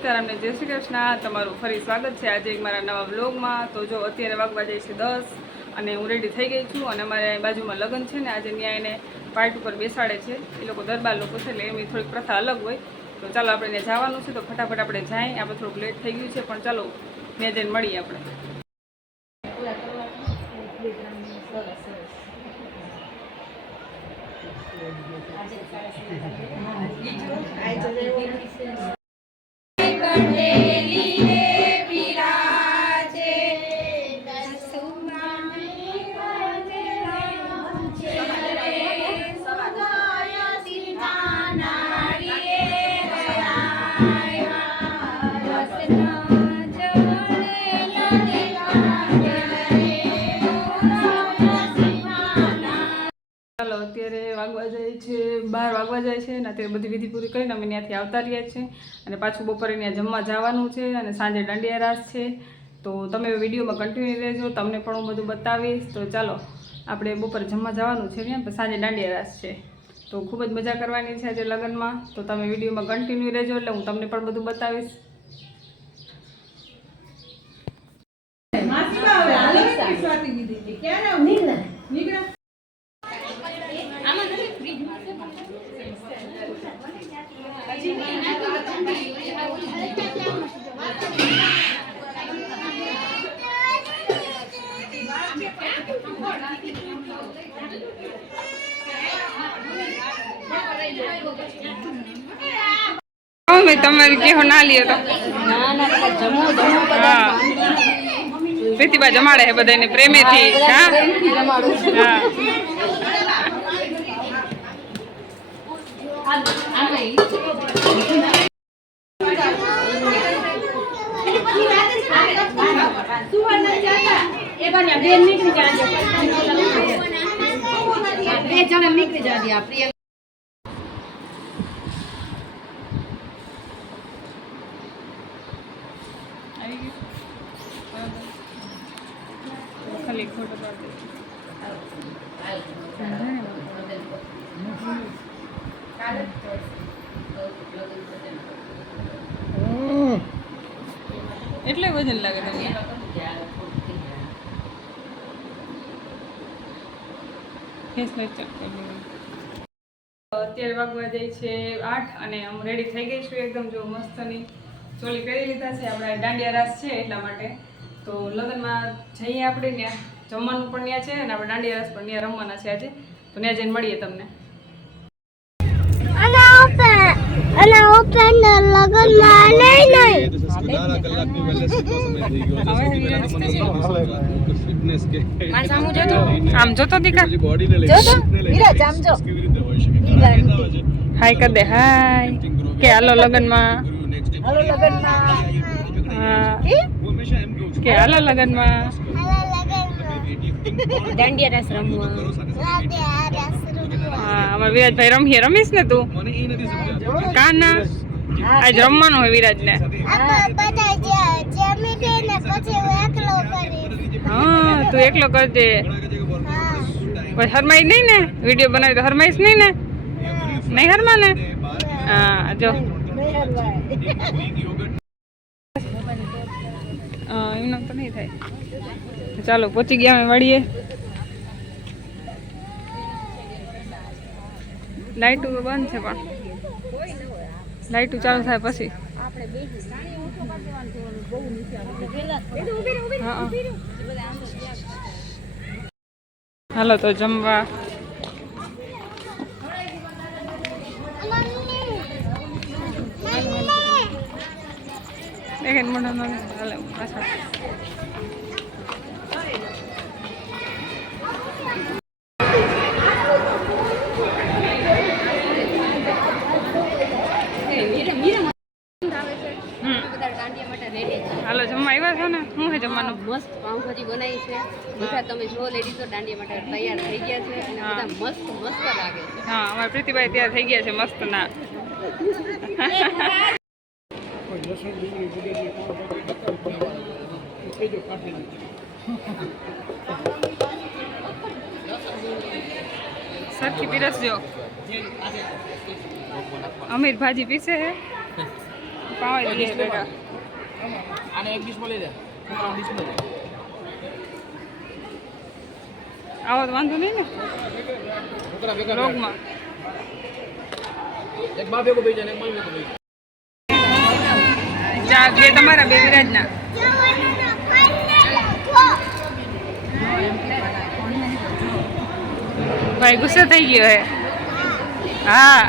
સીતારામને જય શ્રી કૃષ્ણ। તમારું ફરી સ્વાગત છે આજે મારા નવા વ્લોગમાં। તો જો અત્યારે વાગવા જાય છે 10 અને હું રેડી થઈ ગઈ છું અને અમારે બાજુમાં લગ્ન છે ને આજે ત્યાં એને પાર્ટ ઉપર બેસાડે છે એ લોકો દરબાર લોકો છે એટલે એમની થોડીક પ્રથા અલગ હોય। તો ચાલો આપણે ત્યાં જવાનું છે તો ફટાફટ આપણે જઈએ। આપણે થોડુંક લેટ થઈ ગયું છે પણ ચાલો ત્યાં જઈને મળીએ આપણે। ચાલો અત્યારે વાગવા જાય છે 12 વાગવા જાય છે અને અત્યારે બધી વિધિ પૂરી કરીને અમે ત્યાંથી આવતા રહ્યા છીએ અને પાછું બપોરે ત્યાં જમવા જવાનું છે અને સાંજે દાંડિયા રાસ છે। તો તમે વિડીયોમાં કન્ટિન્યુ રહેજો, તમને પણ હું બધું બતાવીશ। તો ચાલો આપણે બપોરે જમવા જવાનું છે ત્યાં સાંજે દાંડિયા રાસ છે તો ખૂબ જ મજા કરવાની છે આજે લગ્નમાં। તો તમે વિડીયોમાં કન્ટિન્યુ રહેજો એટલે હું તમને પણ બધું બતાવીશ। તમારે કેવો ના લ્યો તો પ્રીતિબા જમાડે છે બધાને પ્રેમેથી। ખાલી ફોટો પાડી એટલે વજન લાગે તમને અત્યારે વાગવા જાય છે 8 અને હું રેડી થઈ ગઈ છું એકદમ જો મસ્તની ચોલી પહેરી લીધા છે। આપણે દાંડિયા રાસ છે એટલા માટે તો લગ્નમાં જઈએ આપણે ત્યાં જમવાનું પણ ત્યાં છે અને આપણે દાંડિયા રાસ પણ ત્યાં રમવાના છે આજે તો ત્યાં જઈને મળીએ તમને। આમ જોતો દીકા હાય કર દે હાય કે હાલો લગનમાં કે હાલો લગનમાં દાંડિયા રાસ રમવા। હા અમાર વિરાજભાઈ રમીએ રમીશ ને તું કાના આજ રમવાનું હોય વિરાજ ને। હા તું એકલો કરજે પછી હરમાઈ નહીં ને વિડીયો બનાવી તો હરમાઈશ નહીં ને નહીં હરમા ને। હા જો એમનું તો નહીં થાય। ચાલો પહોંચી ગયા અમે મળીએ। લાઈટો બંધ છે પણ લાઈટો ચાલુ થાય પછી હાલો તો જમવા પાછળ હાલો જમવા આવ્યા છો ને શું છે જમવાનું? મસ્ત પાઉંભાજી બનાવી છે બધા તમે જો લેડીઝો દાંડિયા માટે તૈયાર થઈ ગયા છે અને બધા મસ્ત મસ્ત લાગે છે। હા અમારા પ્રીતિભાઈ તૈયાર થઈ ગયા છે મસ્ત ના સરખી પીરસજો। અમીર ભાજી પીસે હે પાવા દે ભેગા આને એક ડીશમાં લઈ લે ડીશમાં લે આવો તો વાંધો નહીં ને છોકરા ભેગા રોગમાં એક બા ભેગો બેસી જાય ને એક માલ ભેગો બેસી ચા બે તમારા બે વિરાજના ભાઈ ગુસ્સો થઈ ગયો હે હા